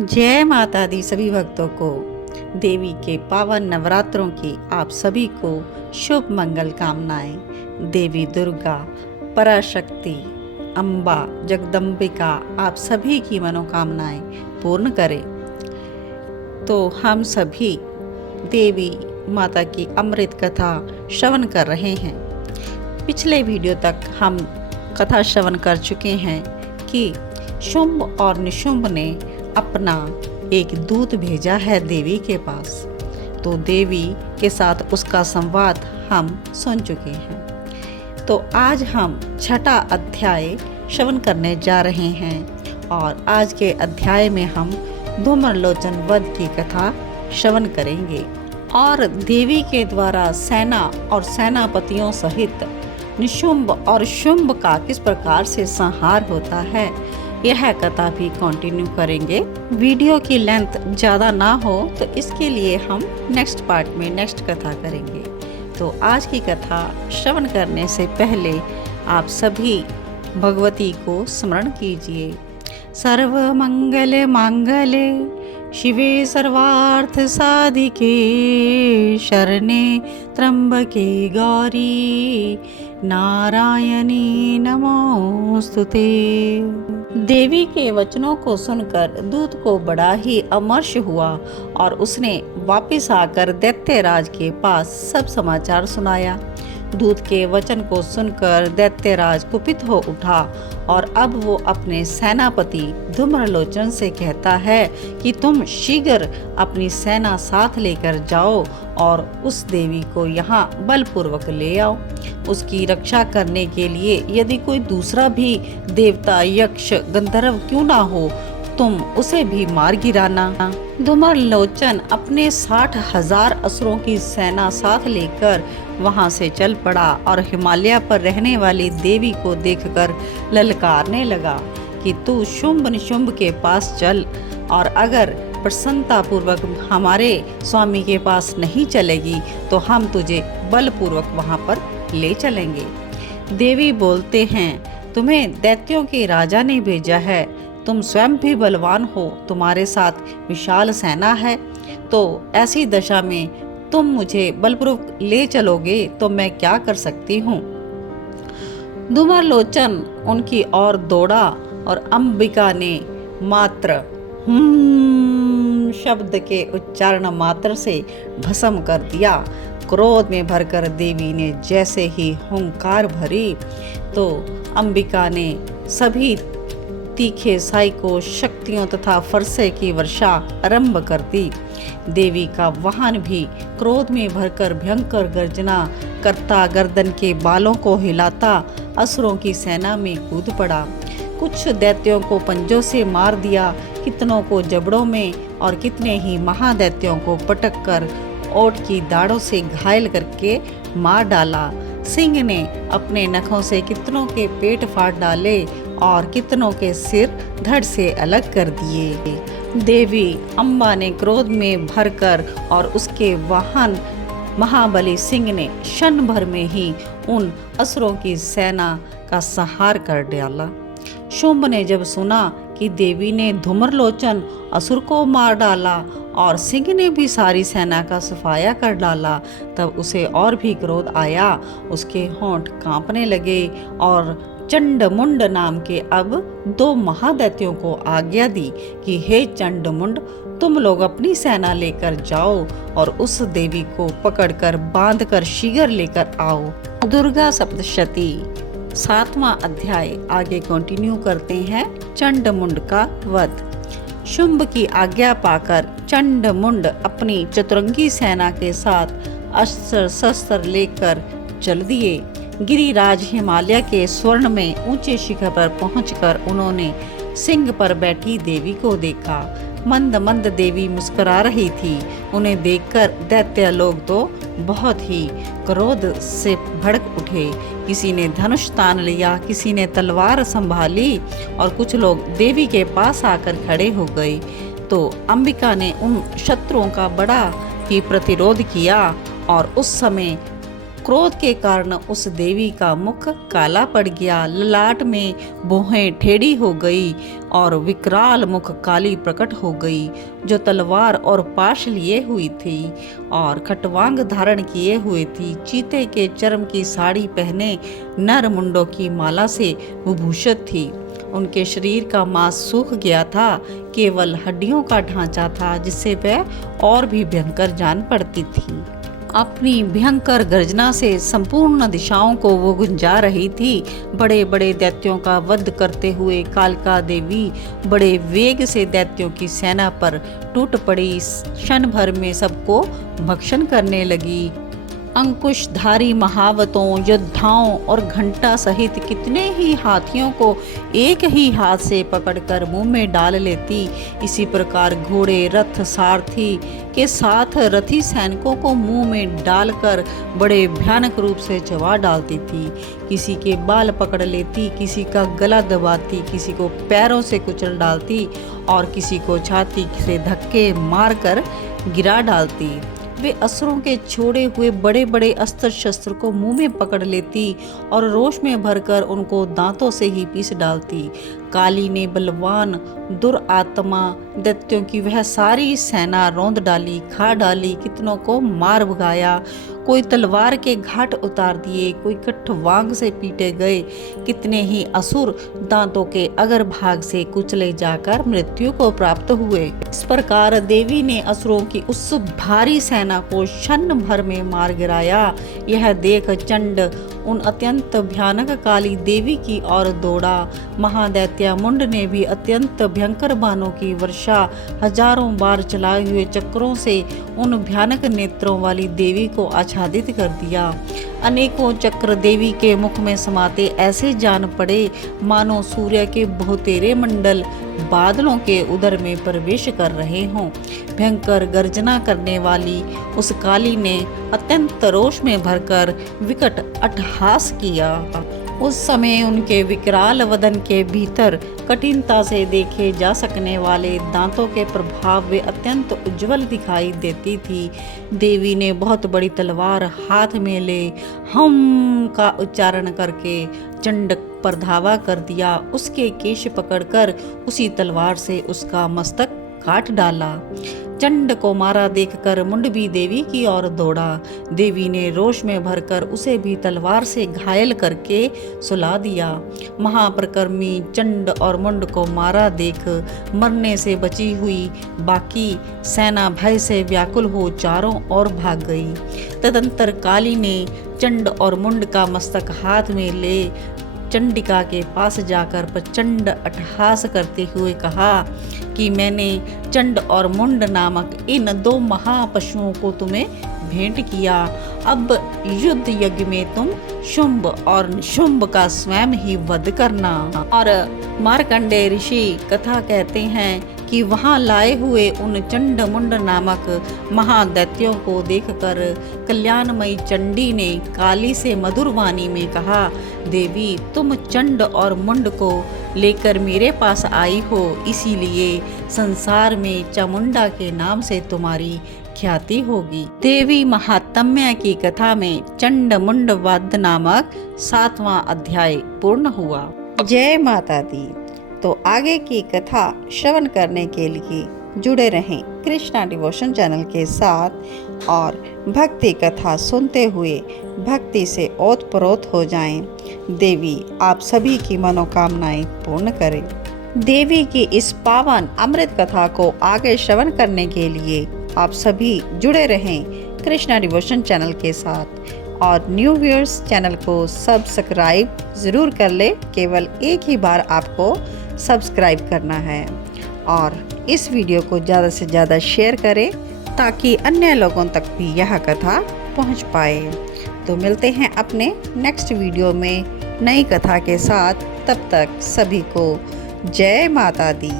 जय माता दी सभी भक्तों को। देवी के पावन नवरात्रों की आप सभी को शुभ मंगल कामनाएं। देवी दुर्गा, पराशक्ति, अम्बा, जगदम्बिका आप सभी की मनोकामनाएं पूर्ण करें। तो हम सभी देवी माता की अमृत कथा श्रवण कर रहे हैं। पिछले वीडियो तक हम कथा श्रवण कर चुके हैं कि शुंभ और निशुंभ ने अपना एक दूत भेजा है देवी के पास। तो देवी के साथ उसका संवाद हम सुन चुके हैं। तो आज हम छठा अध्याय श्रवण करने जा रहे हैं और आज के अध्याय में हम धूम्रलोचन वध की कथा श्रवण करेंगे और देवी के द्वारा सेना और सेनापतियों सहित निशुंभ और शुंभ का किस प्रकार से संहार होता है, यह कथा भी कंटिन्यू करेंगे। वीडियो की लेंथ ज़्यादा ना हो तो इसके लिए हम नेक्स्ट पार्ट में नेक्स्ट कथा करेंगे। तो आज की कथा श्रवण करने से पहले आप सभी भगवती को स्मरण कीजिए। सर्व मंगल मांगले शिवे सर्वार्थ साधिके शरणे त्र्यंबके गौरी नारायणी नमोस्तुते। देवी के वचनों को सुनकर दूत को बड़ा ही अमर्ष हुआ और उसने वापस आकर दैत्यराज के पास सब समाचार सुनाया। दूत के वचन को सुनकर दैत्यराज कुपित हो उठा और अब वो अपने सेनापति धूम्रलोचन से कहता है कि तुम शीघ्र अपनी सेना साथ लेकर जाओ और उस देवी को यहाँ बलपूर्वक ले आओ। उसकी रक्षा करने के लिए यदि कोई दूसरा भी देवता, यक्ष, गंधर्व क्यों ना हो, तुम उसे भी मार गिराना। धूम्रलोचन अपने 60,000 असुरों की सेना साथ लेकर वहां से चल पड़ा और हिमालय पर रहने वाली देवी को देखकर ललकारने लगा कि तू शुंभ निशुंभ के पास चल, और अगर प्रसन्नता पूर्वक हमारे स्वामी के पास नहीं चलेगी तो हम तुझे बलपूर्वक वहां पर ले चलेंगे। देवी बोलते हैं, तुम्हें दैत्यों के राजा ने भेजा है, तुम स्वयं भी बलवान हो, तुम्हारे साथ विशाल सेना है, तो ऐसी दशा में तुम मुझे बलपूर्वक ले चलोगे तो मैं क्या कर सकती हूँ। धूम्रलोचन उनकी ओर दौड़ा और अंबिका ने मात्र शब्द के उच्चारण मात्र से भस्म कर दिया। क्रोध में भरकर देवी ने जैसे ही हुंकार भरी तो अंबिका ने सभी तीखे साइको शक्तियों तथा फरसे की वर्षा आरंभ कर दी। देवी का वाहन भी क्रोध में भरकर भयंकर गर्जना करता गर्दन के बालों को हिलाता असुरों की सेना में कूद पड़ा। कुछ दैत्यों को पंजों से मार दिया, कितनों को जबड़ों में और कितने ही महादैत्यों को पटक कर ओट की दाढ़ों से घायल करके मार डाला। सिंह ने अपने नखों से कितनों के पेट फाड़ डाले और कितनों के सिर धड़ से अलग कर दिए। देवी अम्बा ने क्रोध में भरकर और उसके वाहन महाबली सिंह ने क्षण भर में ही उन असुरों की सेना का संहार कर डाला। शुंभ ने जब सुना कि देवी ने धूम्रलोचन असुर को मार डाला और सिंह ने भी सारी सेना का सफाया कर डाला, तब उसे और भी क्रोध आया। उसके होंठ कांपने लगे और चंडमुंड नाम के अब 2 महादैत्यों को आज्ञा दी कि हे चंडमुंड, तुम लोग अपनी सेना लेकर जाओ और उस देवी को पकड़कर बांधकर शीघ्र लेकर आओ। दुर्गा सप्तशती 7वां अध्याय आगे कंटिन्यू करते हैं। चंडमुंड का वध। शुंभ की आज्ञा पाकर चंडमुंड अपनी चतुरंगी सेना के साथ अस्त्र शस्त्र लेकर चल दिए। गिरिराज हिमालय के स्वर्ण में ऊंचे शिखर पर पहुंचकर उन्होंने सिंह पर बैठी देवी को देखा। मंद मंद देवी मुस्कुरा रही थी। उन्हें देखकर दैत्य लोग तो बहुत ही क्रोध से भड़क उठे। किसी ने धनुष तान लिया, किसी ने तलवार संभाली और कुछ लोग देवी के पास आकर खड़े हो गए। तो अंबिका ने उन शत्रुओं का बड़ा ही प्रतिरोध किया और उस समय क्रोध के कारण उस देवी का मुख काला पड़ गया, ललाट में भौहें टेढ़ी हो गई और विकराल मुख काली प्रकट हो गई, जो तलवार और पाश लिए हुई थी और खटवांग धारण किए हुए थी। चीते के चर्म की साड़ी पहने नर मुंडों की माला से विभूषित थी। उनके शरीर का मांस सूख गया था, केवल हड्डियों का ढांचा था, जिससे वह और भी भयंकर जान पड़ती थी। अपनी भयंकर गर्जना से संपूर्ण दिशाओं को वो गुंजा रही थी। बड़े बड़े दैत्यों का वध करते हुए कालिका देवी बड़े वेग से दैत्यों की सेना पर टूट पड़ी। क्षण भर में सबको भक्षण करने लगी। अंकुशधारी महावतों, योद्धाओं और घंटा सहित कितने ही हाथियों को एक ही हाथ से पकड़कर मुंह में डाल लेती। इसी प्रकार घोड़े, रथ, सारथी के साथ रथी सैनिकों को मुंह में डालकर बड़े भयानक रूप से चबा डालती थी। किसी के बाल पकड़ लेती, किसी का गला दबाती, किसी को पैरों से कुचल डालती और किसी को छाती से धक्के मारकर गिरा डालती। वे असुरों के छोड़े हुए बड़े बड़े अस्त्र शस्त्र को मुंह में पकड़ लेती और रोष में भरकर उनको दांतों से ही पीस डालती। काली ने बलवान दुरात्मा दैत्यों की वह सारी सेना रौंद डाली, खा डाली, कितनों को मार भगाया। कोई तलवार के घाट उतार दिए, कोई खटवांग से पीटे गए। कितने ही असुर दांतों के अगर भाग से कुचले जाकर मृत्यु को प्राप्त हुए। इस प्रकार देवी ने असुरों की उस भारी सेना को क्षण भर में मार गिराया। यह देख चंड उन अत्यंत भयानक काली देवी की ओर दौड़ा। महादैत्य मुंड ने भी अत्यंत भयंकर बाणों की वर्षा हजारों बार चलाए हुए चक्रों से उन भयानक नेत्रों वाली देवी को आच्छादित कर दिया। अनेकों चक्र देवी के मुख में समाते ऐसे जान पड़े मानो सूर्य के बहुतेरे मंडल बादलों के उदर में प्रवेश कर रहे हों। भयंकर गर्जना करने वाली उस काली ने अत्यंत रोष में भरकर विकट अट्टहास किया। उस समय उनके विकराल वदन के भीतर कठिनता से देखे जा सकने वाले दांतों के प्रभाव वे अत्यंत उज्जवल दिखाई देती थी। देवी ने बहुत बड़ी तलवार हाथ में ले हम का उच्चारण करके चंड पर धावा कर दिया। उसके केश पकड़कर उसी तलवार से उसका मस्तक काट डाला। चंड को मारा देखकर मुंड भी देवी की ओर दौड़ा। देवी ने रोष में भरकर उसे भी तलवार से घायल करके सुला दिया। महाप्रकर्मी चंड और मुंड को मारा देख मरने से बची हुई बाकी सेना भय से व्याकुल हो चारों ओर भाग गई। तदंतर काली ने चंड और मुंड का मस्तक हाथ में ले चंडिका के पास जाकर प्रचंड अट्टहास करते हुए कहा कि मैंने चंड और मुंड नामक इन दो महापशुओं को तुम्हें भेंट किया। अब युद्ध यज्ञ में तुम शुंभ और निशुंभ का स्वयं ही वध करना। और मार्कंडेय ऋषि कथा कहते हैं कि वहां लाए हुए उन चंड मुंड नामक महादैत्यों को देखकर कल्याणमयी चंडी ने काली से मधुर वाणी में कहा, देवी तुम चंड और मुंड को लेकर मेरे पास आई हो, इसीलिए संसार में चामुंडा के नाम से तुम्हारी ख्याति होगी। देवी महात्म्य की कथा में चंड मुंड वध नामक 7वां अध्याय पूर्ण हुआ। जय माता दी। तो आगे की कथा श्रवण करने के लिए जुड़े रहें कृष्णा डिवोशन चैनल के साथ और भक्ति कथा सुनते हुए भक्ति से ओतप्रोत हो जाएं। देवी आप सभी की मनोकामनाएं पूर्ण करें। देवी की इस पावन अमृत कथा को आगे श्रवण करने के लिए आप सभी जुड़े रहें कृष्णा डिवोशन चैनल के साथ और न्यू व्यूअर्स चैनल को सब्सक्राइब ज़रूर कर ले। केवल एक ही बार आपको सब्सक्राइब करना है और इस वीडियो को ज़्यादा से ज़्यादा शेयर करें ताकि अन्य लोगों तक भी यह कथा पहुंच पाए। तो मिलते हैं अपने नेक्स्ट वीडियो में नई कथा के साथ। तब तक सभी को जय माता दी।